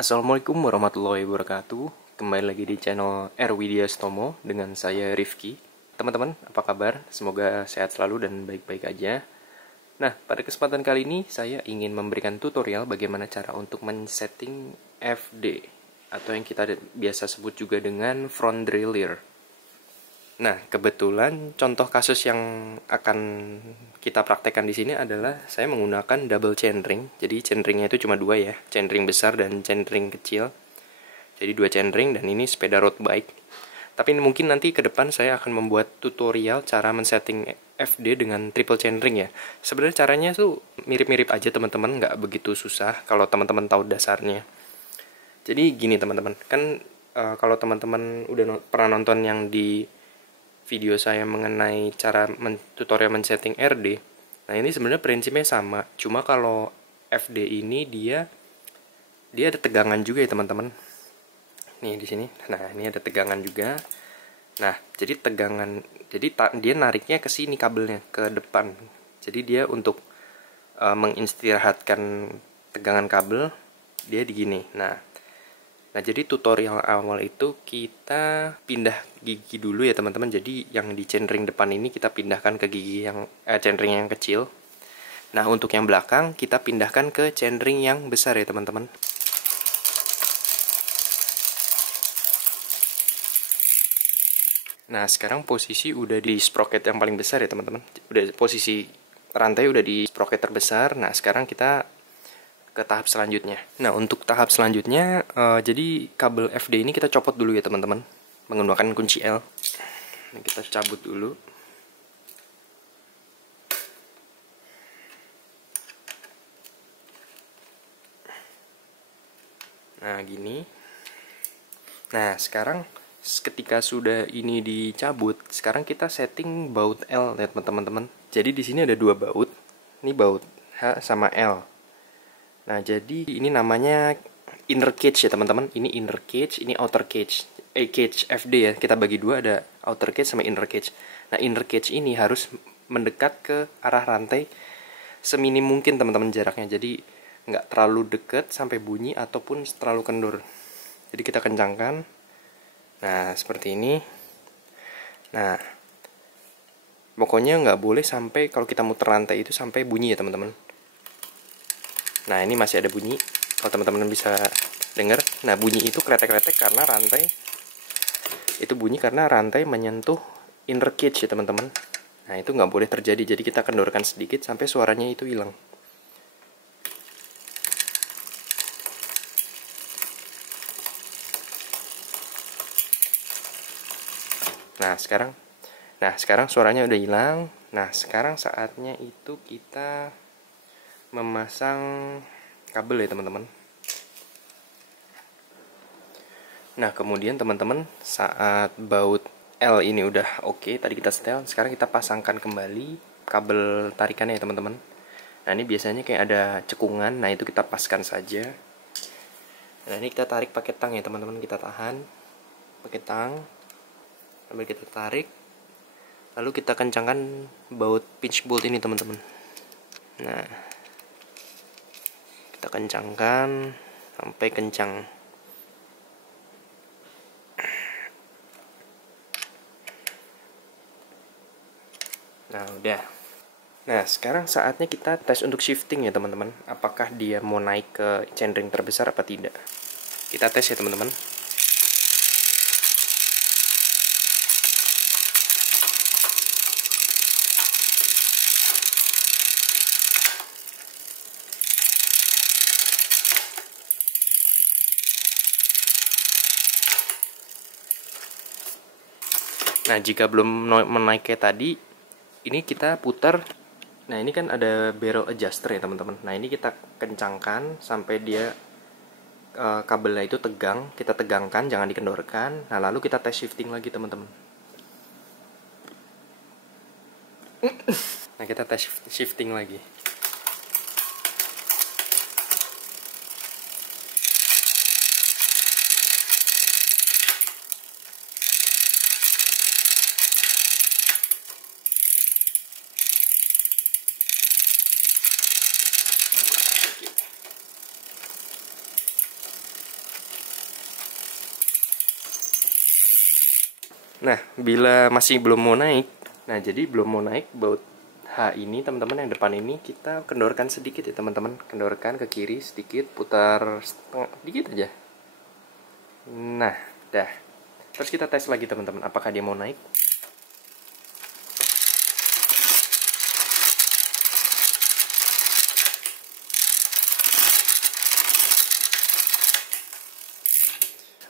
Assalamualaikum warahmatullahi wabarakatuh. Kembali lagi di channel R Widyastomo dengan saya Rifki. Teman-teman, apa kabar? Semoga sehat selalu dan baik-baik aja. Nah, pada kesempatan kali ini saya ingin memberikan tutorial bagaimana cara untuk men-setting FD atau yang kita biasa sebut juga dengan front derailleur. Nah, kebetulan contoh kasus yang akan kita praktekkan di sini adalah saya menggunakan double chainring. Jadi chainringnya itu cuma dua ya, chainring besar dan chainring kecil. Jadi dua chainring dan ini sepeda road bike. Tapi mungkin nanti ke depan saya akan membuat tutorial cara men-setting FD dengan triple chainring ya. Sebenarnya caranya tuh mirip-mirip aja teman-teman, nggak begitu susah kalau teman-teman tahu dasarnya. Jadi gini teman-teman, kan kalau teman-teman udah pernah nonton yang di video saya mengenai cara tutorial men-setting RD. Nah, ini sebenarnya prinsipnya sama. Cuma kalau FD ini dia ada tegangan juga ya, teman-teman. Nih di sini. Nah, ini ada tegangan juga. Nah, jadi tegangan dia nariknya ke sini kabelnya, ke depan. Jadi dia untuk mengistirahatkan tegangan kabel dia di gini. Nah, jadi tutorial awal itu kita pindah gigi dulu ya teman-teman. Jadi yang di chainring depan ini kita pindahkan ke gigi yang chainring yang kecil. Nah, untuk yang belakang kita pindahkan ke chainring yang besar ya teman-teman. Nah, sekarang posisi udah di sprocket yang paling besar ya teman-teman. Udah posisi rantai udah di sprocket terbesar. Nah, sekarang kita ke tahap selanjutnya. Nah, untuk tahap selanjutnya, jadi kabel FD ini kita copot dulu ya teman-teman, menggunakan kunci L. Nah, kita cabut dulu. Nah, gini. Nah, sekarang ketika sudah ini dicabut, sekarang kita setting baut L ya teman-teman. Jadi di sini ada dua baut. Ini baut H sama L. Nah, jadi ini namanya inner cage ya teman-teman. Ini inner cage, ini outer cage. Cage FD ya. Kita bagi dua, ada outer cage sama inner cage. Nah, inner cage ini harus mendekat ke arah rantai seminim mungkin teman-teman jaraknya. Jadi nggak terlalu dekat sampai bunyi ataupun terlalu kendur. Jadi kita kencangkan. Nah, seperti ini. Nah, pokoknya nggak boleh sampai kalau kita muter rantai itu sampai bunyi ya teman-teman. Nah, ini masih ada bunyi. Kalau teman-teman bisa dengar. Nah, bunyi itu kletek-kletek karena rantai. Itu bunyi karena rantai menyentuh inner cage ya teman-teman. Nah, itu nggak boleh terjadi. Jadi kita kendorkan sedikit sampai suaranya itu hilang. Nah, sekarang suaranya udah hilang. Nah, sekarang saatnya itu kita memasang kabel ya teman-teman. Nah, kemudian teman-teman saat baut L ini udah oke, tadi kita setel, sekarang kita pasangkan kembali kabel tarikannya ya teman-teman. Nah, ini biasanya kayak ada cekungan, nah itu kita paskan saja. Nah, ini kita tarik pakai tang ya teman-teman, kita tahan pakai tang sambil kita tarik, lalu kita kencangkan baut pinch bolt ini teman-teman. Nah, kita kencangkan sampai kencang. Nah, udah. Nah, sekarang saatnya kita tes untuk shifting ya teman-teman. Apakah dia mau naik ke chainring terbesar apa tidak. Kita tes ya teman-teman. Nah, jika belum menaik kayak tadi, ini kita putar. Nah, ini kan ada barrel adjuster ya teman-teman. Nah, ini kita kencangkan sampai dia kabelnya itu tegang. Kita tegangkan, jangan dikendorkan. Nah, lalu kita tes shifting lagi teman-teman. Nah, kita tes shifting lagi. Nah, bila masih belum mau naik, nah jadi belum mau naik baut H ini teman-teman, yang depan ini kita kendorkan sedikit ya teman-teman. Kendorkan ke kiri sedikit, putar setengah dikit aja. Nah, dah. Terus kita tes lagi teman-teman, apakah dia mau naik.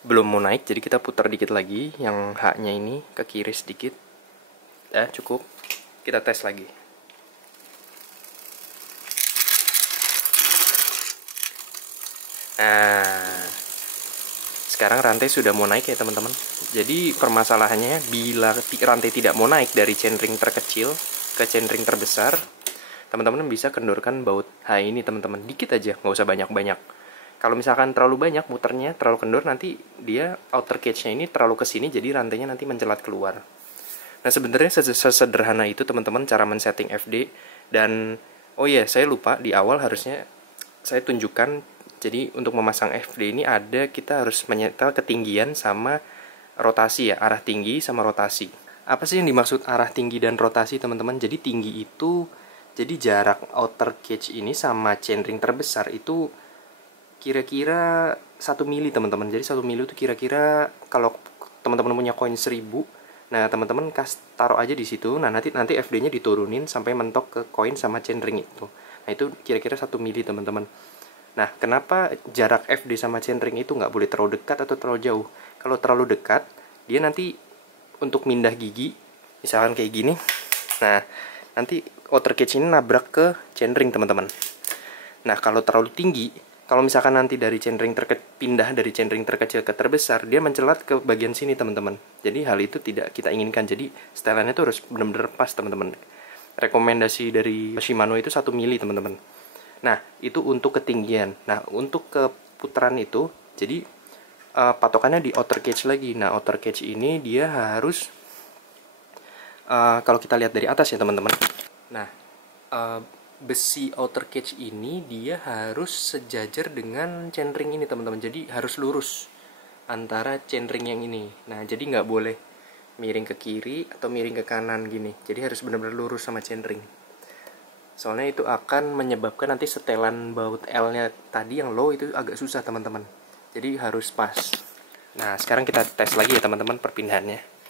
Belum mau naik, jadi kita putar dikit lagi yang H-nya ini ke kiri sedikit. Cukup. Kita tes lagi. Nah, sekarang rantai sudah mau naik ya teman-teman. Jadi permasalahannya bila rantai tidak mau naik dari chainring terkecil ke chainring terbesar, teman-teman bisa kendorkan baut H ini teman-teman, dikit aja, nggak usah banyak-banyak. Kalau misalkan terlalu banyak muternya, terlalu kendor, nanti dia outer cage-nya ini terlalu kesini, jadi rantainya nanti mencelat keluar. Nah sebenarnya sesederhana itu teman-teman cara men-setting FD. Dan oh iya, saya lupa di awal harusnya saya tunjukkan. Jadi untuk memasang FD ini kita harus menyetel ketinggian sama rotasi ya, arah tinggi sama rotasi. Apa sih yang dimaksud arah tinggi dan rotasi teman-teman? Jadi tinggi itu, jadi jarak outer cage ini sama chainring terbesar itu kira-kira 1 mili teman-teman. Jadi 1 mili itu kira-kira kalau teman-teman punya koin 1000, nah teman-teman taruh aja di situ. Nah nanti FD-nya diturunin sampai mentok ke koin sama chainring itu. Nah itu kira-kira 1 mili teman-teman. Nah kenapa jarak FD sama chainring itu nggak boleh terlalu dekat atau terlalu jauh? Kalau terlalu dekat, dia nanti untuk mindah gigi, misalkan kayak gini, nah nanti outer cage ini nabrak ke chainring teman-teman. Nah kalau terlalu tinggi, kalau misalkan nanti dari pindah dari chainring terkecil ke terbesar, dia mencelat ke bagian sini teman-teman. Jadi hal itu tidak kita inginkan. Jadi setelannya itu harus benar-benar pas teman-teman. Rekomendasi dari Shimano itu 1 mili teman-teman. Nah itu untuk ketinggian. Nah untuk keputaran itu, jadi patokannya di outer cage lagi. Nah outer cage ini dia harus kalau kita lihat dari atas ya teman-teman. Nah besi outer cage ini dia harus sejajar dengan chainring ini teman-teman. Jadi harus lurus antara chainring yang ini. Nah jadi nggak boleh miring ke kiri atau miring ke kanan gini. Jadi harus benar-benar lurus sama chainring. Soalnya itu akan menyebabkan nanti setelan baut L-nya tadi yang low itu agak susah teman-teman. Jadi harus pas. Nah sekarang kita tes lagi ya teman-teman perpindahannya.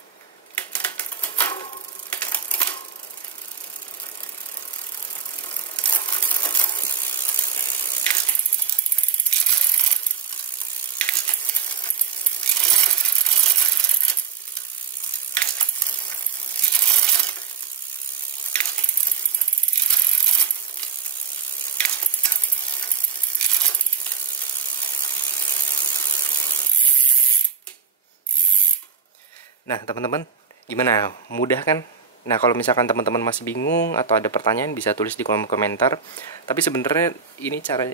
Nah teman-teman, gimana? Mudah kan? Nah kalau misalkan teman-teman masih bingung atau ada pertanyaan bisa tulis di kolom komentar. Tapi sebenarnya ini cara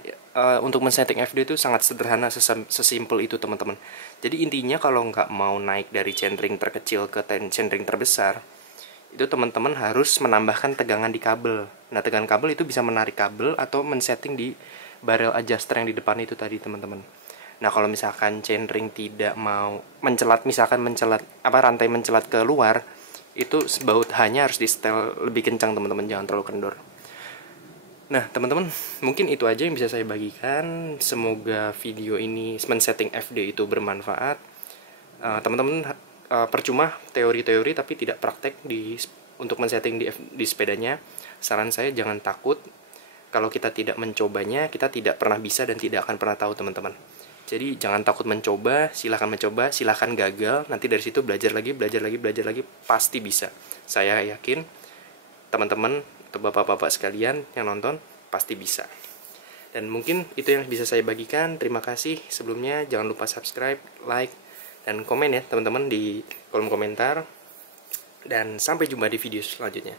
untuk men-setting FD itu sangat sederhana, sesimpel itu teman-teman. Jadi intinya kalau nggak mau naik dari chainring terkecil ke chainring terbesar, itu teman-teman harus menambahkan tegangan di kabel. Nah tegangan kabel itu bisa menarik kabel atau men-setting di barrel adjuster yang di depan itu tadi teman-teman. Nah kalau misalkan chainring tidak mau mencelat, misalkan rantai mencelat ke luar, itu baut H-nya harus di setel lebih kencang teman-teman, jangan terlalu kendor. Nah teman-teman, mungkin itu aja yang bisa saya bagikan. Semoga video ini men-setting FD itu bermanfaat. Teman-teman percuma teori-teori tapi tidak praktek untuk men-setting di sepedanya. Saran saya jangan takut. Kalau kita tidak mencobanya, kita tidak pernah bisa dan tidak akan pernah tahu teman-teman. Jadi jangan takut mencoba, silahkan gagal, nanti dari situ belajar lagi, pasti bisa. Saya yakin teman-teman atau bapak-bapak sekalian yang nonton pasti bisa. Dan mungkin itu yang bisa saya bagikan. Terima kasih sebelumnya, jangan lupa subscribe, like, dan komen ya teman-teman di kolom komentar. Dan sampai jumpa di video selanjutnya.